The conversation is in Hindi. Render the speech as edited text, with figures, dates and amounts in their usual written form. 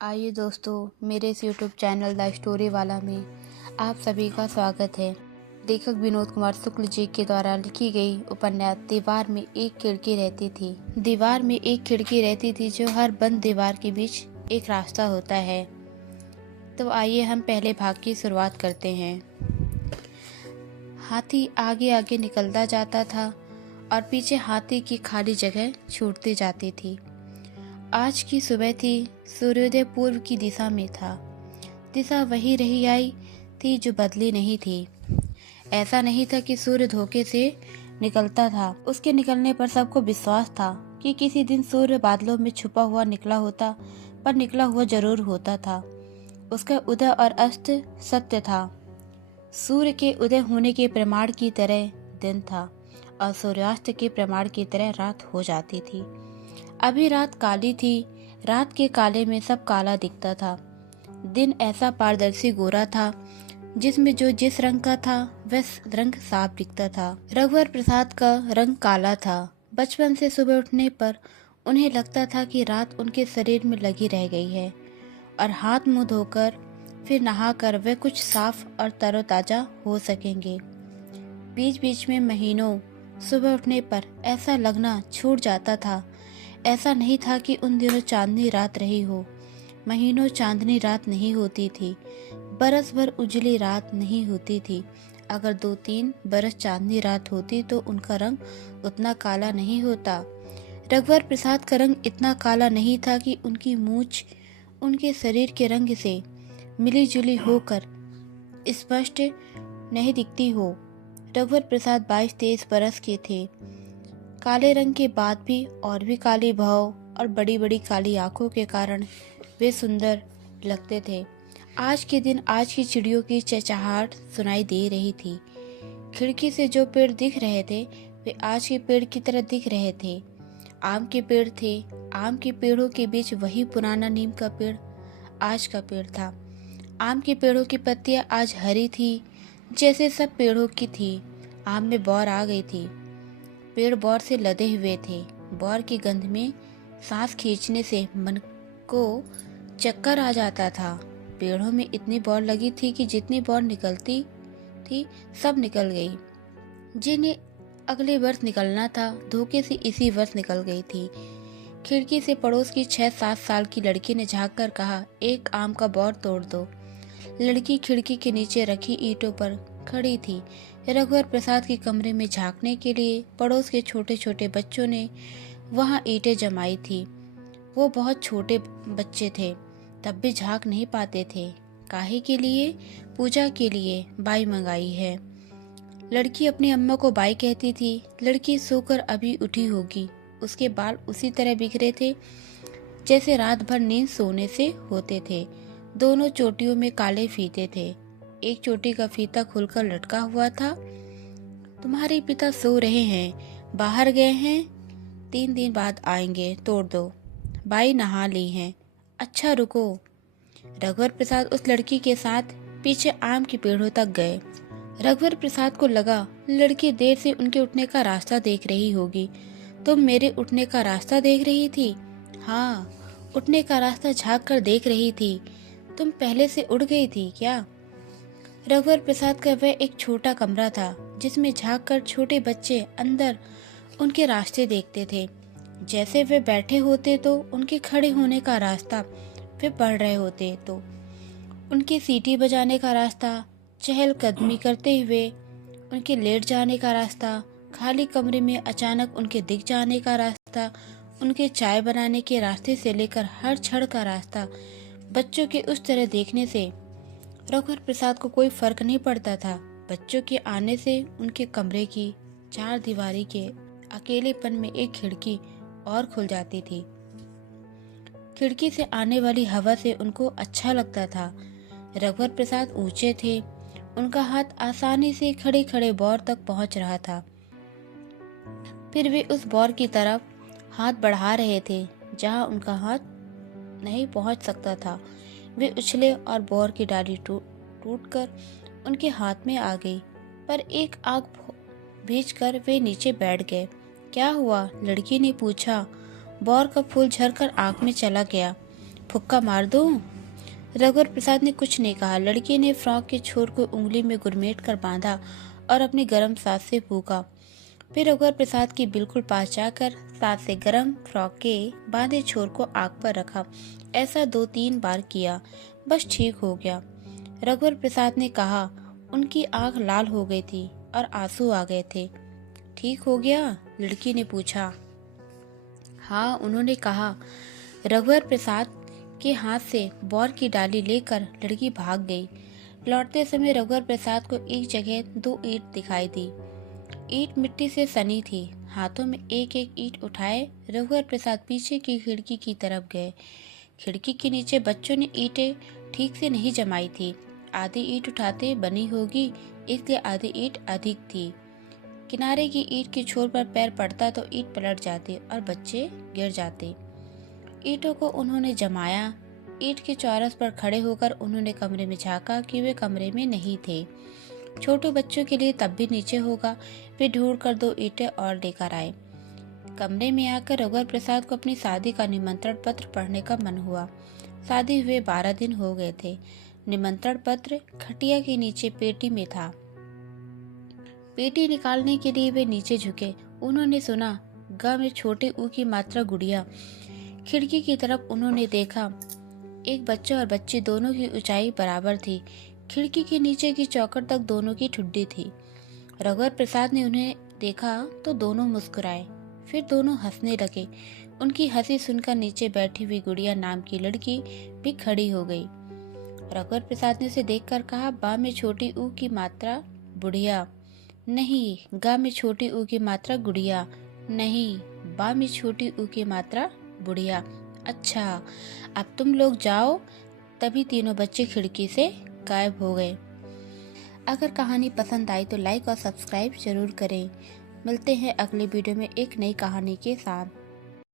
आइए दोस्तों, मेरे इस यूट्यूब चैनल द स्टोरी वाला में आप सभी का स्वागत है। लेखक विनोद कुमार शुक्ल जी के द्वारा लिखी गई उपन्यास दीवार में एक खिड़की रहती थी। दीवार में एक खिड़की रहती थी जो हर बंद दीवार के बीच एक रास्ता होता है। तो आइए हम पहले भाग की शुरुआत करते हैं। हाथी आगे आगे निकलता जाता था और पीछे हाथी की खाली जगह छूटती जाती थी। आज की सुबह थी। सूर्योदय पूर्व की दिशा में था। दिशा वही रही आई थी जो बदली नहीं थी। ऐसा नहीं था कि सूर्य धोखे से निकलता था। उसके निकलने पर सबको विश्वास था कि किसी दिन सूर्य बादलों में छुपा हुआ निकला होता, पर निकला हुआ जरूर होता था। उसका उदय और अस्त सत्य था। सूर्य के उदय होने के प्रमाण की तरह दिन था और सूर्यास्त के प्रमाण की तरह रात हो जाती थी। अभी रात काली थी। रात के काले में सब काला दिखता था। दिन ऐसा पारदर्शी गोरा था जिसमें जो जिस रंग का था वह रंग साफ दिखता था। रघुवर प्रसाद का रंग काला था। बचपन से सुबह उठने पर उन्हें लगता था कि रात उनके शरीर में लगी रह गई है और हाथ मुंह धोकर फिर नहाकर वे कुछ साफ और तरोताजा हो सकेंगे। बीच बीच में महीनों सुबह उठने पर ऐसा लगना छूट जाता था। ऐसा नहीं था कि उन दिनों चांदनी रात रही हो। महीनों चांदनी रात नहीं होती थी। बरस भर उजली रात नहीं होती थी। अगर 2-3 बरस चांदनी रात होती तो उनका रंग उतना काला नहीं होता। रघुवर प्रसाद का रंग इतना काला नहीं था कि उनकी मूंछ उनके शरीर के रंग से मिली जुली होकर स्पष्ट नहीं दिखती हो। रघुवर प्रसाद 22-23 बरस के थे। काले रंग के बाद भी और भी काली भौं और बड़ी बड़ी काली आंखों के कारण वे सुंदर लगते थे। आज के दिन आज की चिड़ियों की चहचहाहट सुनाई दे रही थी। खिड़की से जो पेड़ दिख रहे थे वे आज के पेड़ की तरह दिख रहे थे। आम के पेड़ थे। आम के पेड़ों के बीच वही पुराना नीम का पेड़ आज का पेड़ था। आम के पेड़ों की पत्तियां आज हरी थी जैसे सब पेड़ों की थी। आम में बौर आ गई थी। पेड़ बौर से लदे हुए थे। बौर की गंध में सांस खींचने से मन को चक्कर आ जाता था। पेड़ों में इतनी बौर लगी थी कि जितनी बौर निकलती थी सब निकल गई। जिन्हें अगले वर्ष निकलना था धोखे से इसी वर्ष निकल गई थी। खिड़की से पड़ोस की 6-7 साल की लड़की ने झाँक कर कहा, एक आम का बौर तोड़ दो। लड़की खिड़की के नीचे रखी ईंटों पर खड़ी थी। रघुवर प्रसाद के कमरे में झांकने के लिए पड़ोस के छोटे छोटे बच्चों ने वहां ईंटें जमाई थी। वो बहुत छोटे बच्चे थे, तब भी झांक नहीं पाते थे। काहे के लिए? पूजा के लिए बाई मंगाई है। लड़की अपनी अम्मा को बाई कहती थी। लड़की सोकर अभी उठी होगी। उसके बाल उसी तरह बिखरे थे जैसे रात भर नींद सोने से होते थे। दोनों चोटियों में काले फीते थे। एक चोटी का फीता खुलकर लटका हुआ था। तुम्हारे पिता सो रहे हैं, बाहर गए हैं, 3 दिन बाद आएंगे, तोड़ दो। बाई नहा ली हैं। अच्छा रुको। रघुवर प्रसाद उस लड़की के साथ पीछे आम के पेड़ों तक गए। रघुवर प्रसाद को लगा लड़की देर से उनके उठने का रास्ता देख रही होगी। तुम मेरे उठने का रास्ता देख रही थी? हाँ, उठने का रास्ता झांक कर देख रही थी। तुम पहले से उड़ गई थी क्या? रघुवर प्रसाद का वह एक छोटा कमरा था जिसमें झांक कर छोटे बच्चे अंदर उनके रास्ते देखते थे। जैसे वे बैठे होते तो उनके खड़े होने का रास्ता, वे पढ़ रहे होते तो उनके सीटी बजाने का रास्ता, चहलकदमी करते हुए उनके लेट जाने का रास्ता, खाली कमरे में अचानक उनके दिख जाने का रास्ता, उनके चाय बनाने के रास्ते से लेकर हर क्षण का रास्ता। बच्चों के उस तरह देखने से रघुवर प्रसाद को कोई फर्क नहीं पड़ता था। बच्चों के आने से उनके कमरे की 4 दीवारी के अकेलेपन में एक खिड़की और खुल जाती थी। खिड़की से आने वाली हवा से उनको अच्छा लगता था। रघुवर प्रसाद ऊंचे थे। उनका हाथ आसानी से खड़े खड़े बौर तक पहुंच रहा था। फिर वे उस बौर की तरफ हाथ बढ़ा रहे थे जहां उनका हाथ नहीं पहुंच सकता था। वे उछले और बौर की डाली टूट कर उनके हाथ में आ गई, पर एक आग भींचकर वे नीचे बैठ गए। क्या हुआ? लड़की ने पूछा। बौर का फूल झरकर आंख में चला गया। फुक्का मार दूं? रघुवर प्रसाद ने कुछ नहीं कहा। लड़की ने फ्रॉक के छोर को उंगली में गुरमेट कर बांधा और अपनी गर्म सांस से फूका। फिर रघुवर प्रसाद के बिल्कुल पास जाकर सांस से गर्म फ्रॉक के बांधे छोर को आग पर रखा। ऐसा 2-3 बार किया, बस ठीक हो गया। रघुवर प्रसाद ने कहा। उनकी आंख लाल हो गई थी और आंसू आ गए थे। ठीक हो गया? लड़की ने पूछा। हाँ, उन्होंने कहा। रघुवर प्रसाद के हाथ से बौर की डाली लेकर लड़की भाग गई। लौटते समय रघुवर प्रसाद को एक जगह 2 ईंट दिखाई दी। ईंट मिट्टी से सनी थी। हाथों में एक एक ईंट उठाए रघुवर प्रसाद पीछे की खिड़की की तरफ गए। खिड़की के नीचे बच्चों ने ईंटें ठीक से नहीं जमाई थी। आधी ईंट उठाते बनी होगी, इसलिए आधी ईंट अधिक थी। किनारे की ईंट के छोर पर पैर पड़ता तो ईंट पलट जाती और बच्चे गिर जाते। ईंटों को उन्होंने जमाया। ईंट के चौरस पर खड़े होकर उन्होंने कमरे में झांका कि वे कमरे में नहीं थे। छोटे बच्चों के लिए तब भी नीचे होगा। वे ढूंढ कर 2 ईंटें और लेकर आए। कमरे में आकर रघुवर प्रसाद को अपनी शादी का निमंत्रण पत्र पढ़ने का मन हुआ। शादी हुए 12 दिन हो गए थे। निमंत्रण पत्र खटिया के नीचे पेटी में था। पेटी निकालने के लिए वे नीचे झुके। उन्होंने सुना ग में छोटे ऊ की मात्रा गुड़िया। खिड़की की तरफ उन्होंने देखा। एक बच्चा और बच्ची दोनों की ऊंचाई बराबर थी। खिड़की के नीचे की चौखट तक दोनों की ठुड्डी थी। रघुवर प्रसाद ने उन्हें देखा तो दोनों मुस्कुराए, फिर दोनों हंसने लगे। उनकी हंसी सुनकर नीचे बैठी हुई गुड़िया नाम की लड़की भी खड़ी हो गई। रघुवर प्रसाद ने उसे देखकर कहा, बा में छोटी ऊ की मात्रा बुढ़िया। नहीं, गा में छोटी ऊ की मात्रा गुड़िया। नहीं, बा में छोटी ऊ की मात्रा बुढ़िया। अच्छा, अब तुम लोग जाओ। तभी तीनों बच्चे खिड़की से गायब हो गए। अगर कहानी पसंद आई तो लाइक और सब्सक्राइब जरूर करें। मिलते हैं अगले वीडियो में एक नई कहानी के साथ।